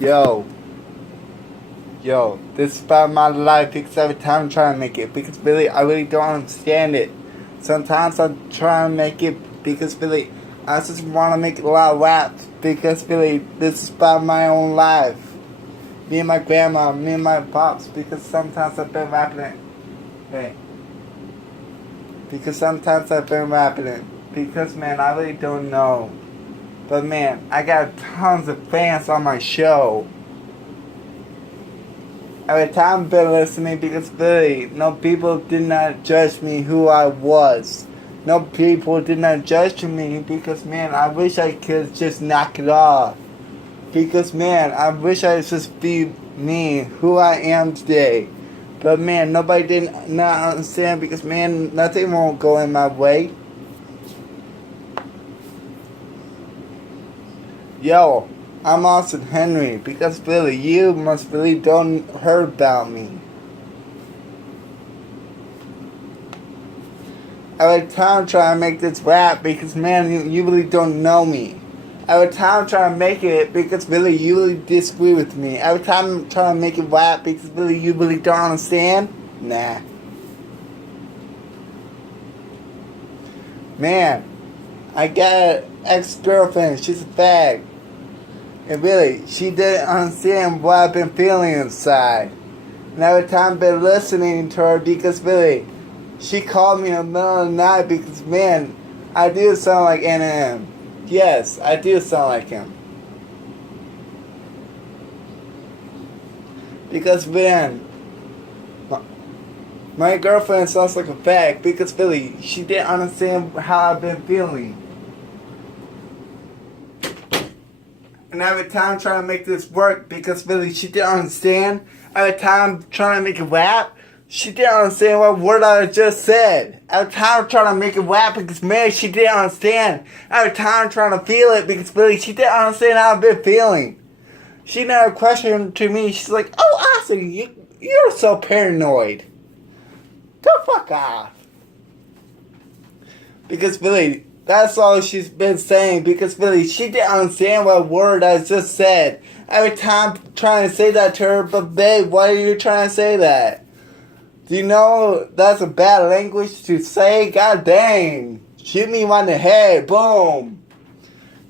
Yo, this is about my life because every time I'm trying to make it, because really, I really don't understand it. Sometimes I'm trying to make it because really, I just want to make a lot of raps because really, this is about my own life. Me and my grandma, me and my pops, because sometimes I've been rapping it. Hey. Because sometimes I've been rapping it. Because, man, I really don't know. But, man, I got tons of fans on my show. Every time I've been listening because really, no people did not judge me who I was. No people did not judge me because, man, I wish I could just knock it off. Because, man, I wish I could just be me, who I am today. But, man, nobody did not understand because, man, nothing won't go in my way. Yo, I'm Austin Henry because, really, you must really don't heard about me. Every time I'm trying to make this rap because, man, you really don't know me. Every time I'm trying to make it because really you really disagree with me. Every time I'm trying to make it rap because really you really don't understand. Nah. Man, I got an ex-girlfriend. She's a fag. And really, she didn't understand what I've been feeling inside. And every time I've been listening to her because really, she called me in the middle of the night because, man, I do sound like Eminem. Yes, I do sound like him. Because, man, my girlfriend sounds like a fag because, really, she didn't understand how I've been feeling. And every time I'm trying to make this work because, really, she didn't understand. Every time I'm trying to make it rap, she didn't understand what word I just said. Every time I'm trying to make it rap because, man, she didn't understand. Every time I'm trying to feel it because, really, she didn't understand how I've been feeling. She never questioned to me. She's like, oh, Austin, you're so paranoid. Go fuck off. Because, really, that's all she's been saying. Because, really, she didn't understand what word I just said. Every time I'm trying to say that to her, but babe, why are you trying to say that? Do you know that's a bad language to say? God dang. Shoot me on the head. Boom.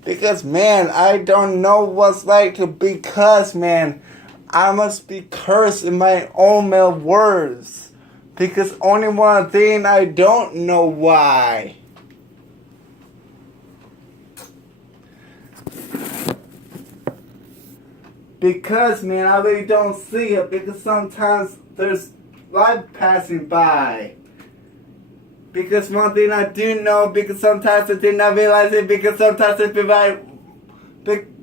Because, man, I don't know what's like to be cursed, man. I must be cursed in my own words. Because only one thing, I don't know why. Because, man, I really don't see it. Because sometimes there's life passing by. Because one thing I do know, because sometimes I did not realize it, because sometimes I feel like,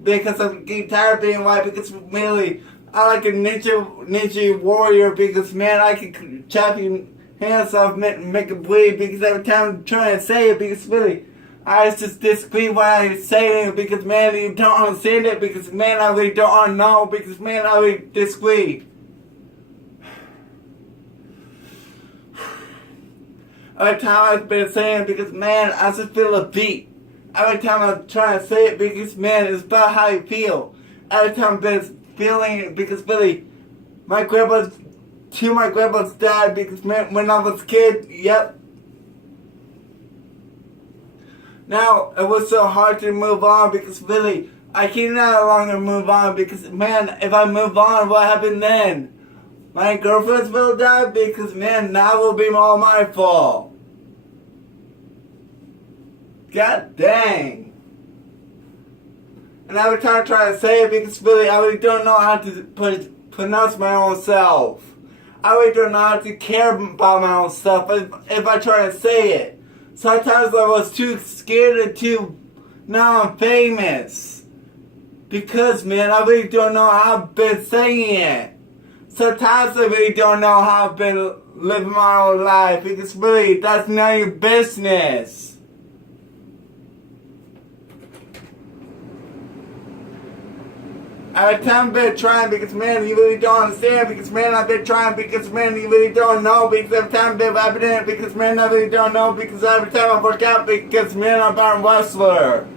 because I'm getting tired of being white, because really, I like a ninja warrior, because man, I can chop your hands off, make it bleed, because every time I'm trying to say it, because really, I just disagree when I say it, because man, you don't understand it, because man, I really don't know, because man, I really disagree. Every time I've been saying because man, I just feel a beat. Every time I'm trying to say it because man, it's about how you feel. Every time I've been feeling it because really, my grandpa's died because man, when I was a kid, yep. Now, it was so hard to move on because really, I can no longer move on because man, if I move on, what happened then? My girlfriend will die because, man, that will be all my fault. God dang. And every time I try to say it because really, I really don't know how to pronounce my own self. I really don't know how to care about my own stuff if I try to say it. Sometimes I was too scared and too, now I'm famous. Because, man, I really don't know how I've been saying it. Sometimes I really don't know how I've been living my own life because really, that's none of your business. Every time I've been trying because man, you really don't understand because man, I've been trying because man, you really don't know because every time I've been rapping it because man, I really don't know because every time I work out because man, I'm a wrestler.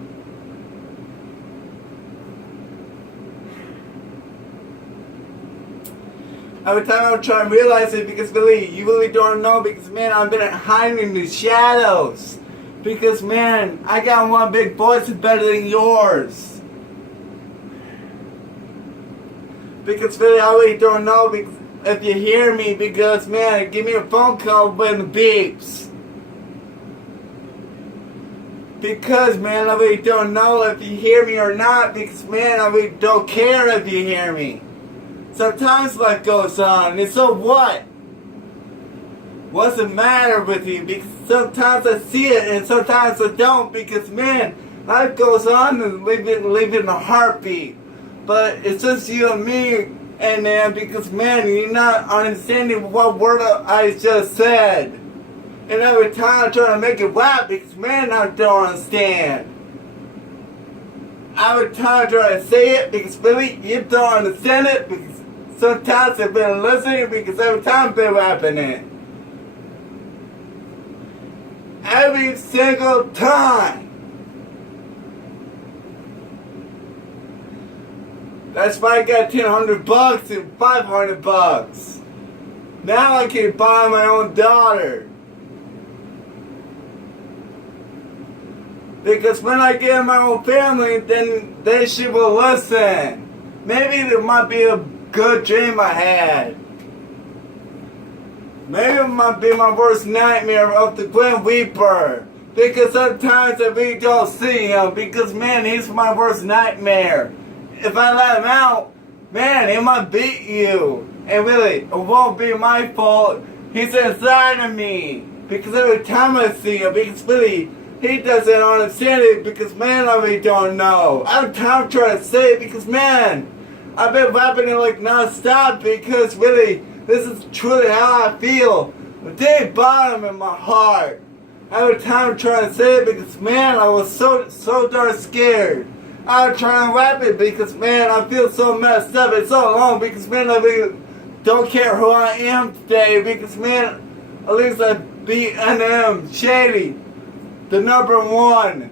Every time I'm trying to realize it, because really, you really don't know, because man, I've been hiding in the shadows. Because man, I got one big voice that's better than yours. Because really, I really don't know, because if you hear me, because man, give me a phone call when it beeps. Because man, I really don't know if you hear me or not, because man, I really don't care if you hear me. Sometimes life goes on, and so what? What's the matter with you? Because sometimes I see it, and sometimes I don't, because man, life goes on and leaving a heartbeat. But it's just you and me, and then because man, you're not understanding what word I just said. And every time I try to make it rap, because man, I don't understand. Every time I try to say it, because really, you don't understand it, because sometimes I've been listening, because every time I've been rapping it. Every single time. That's why I got $1,000 and $500. Now I can buy my own daughter. Because when I get my own family, then she will listen. Maybe there might be a good dream I had. Maybe it might be my worst nightmare of the Grim Reaper. Because sometimes I really don't see him. Because man, he's my worst nightmare. If I let him out, man, he might beat you. And really, it won't be my fault. He's inside of me. Because every time I see him, because really, he doesn't understand it. Because man, I really don't know. Every time I'm trying to say it, because man, I've been rapping it like non-stop. Because really, this is truly how I feel. Deep bottom in my heart. Every time I'm trying to say it, because man, I was so darn scared. I'm trying to rap it because man, I feel so messed up. It's so long because man, I really don't care who I am today. Because man, at least I beat NM Shady, the #1.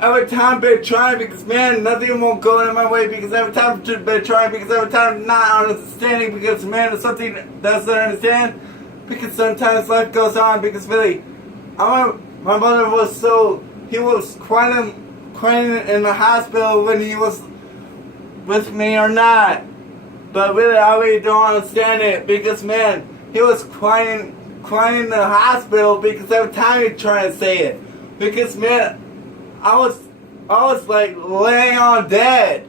Every time I've been trying, because man, nothing won't go in my way. Because every time I've been trying, because every time I'm not understanding, because man, it's something that doesn't understand. Because sometimes life goes on. Because really, my mother was he was crying in the hospital when he was with me or not. But really, I really don't understand it. Because man, he was crying in the hospital because every time he tried to say it. Because man, I was like laying on dead.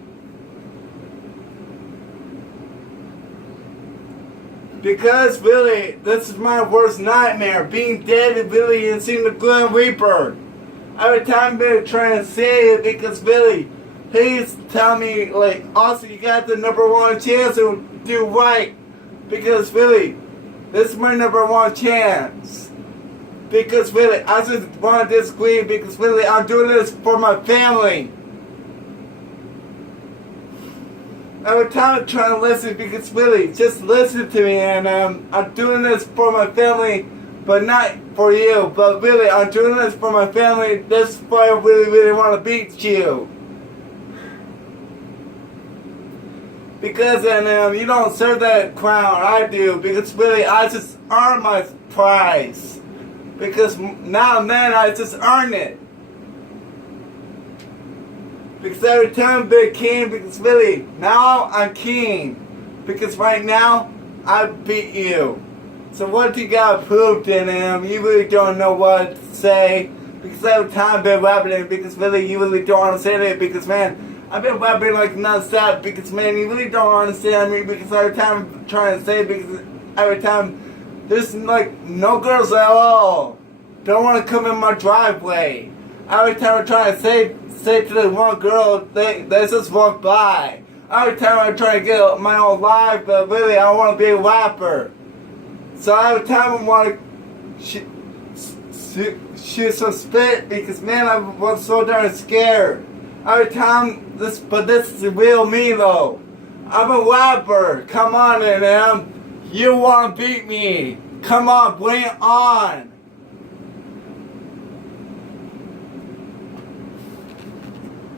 Because really, this is my worst nightmare. Being dead and really and seeing the Grim Reaper. Every time I've been trying to say it, because really, please tell me, like, also you got the #1 chance to do right. Because really, this is my #1 chance. Because really, I just want to disagree, because really, I'm doing this for my family. Every time I'm trying to listen, because really, just listen to me, and I'm doing this for my family, but not for you. But really, I'm doing this for my family. That's why I really want to beat you. Because you don't serve that crown, I do. Because really, I just earned my prize. Because now and then, I just earned it. Because every time I've been king, because really, now I'm king. Because right now, I beat you. So what you got proved in him, you really don't know what to say. Because every time I've been rapping it, because really, you really don't understand it. Because man, I've been rapping like non-stop. Because man, you really don't understand me. Because every time I'm trying to say it, because every time, there's like no girls at all. Don't want to come in my driveway. Every time I'm trying to say to the one girl, they just walk by. Every time I try to get my own life, but really I want to be a rapper. So every time I want to shoot some spit, because man, I was so darn scared. Every time, this is the real me though. I'm a rapper. Come on, NM. You want to beat me. Come on, bring it on.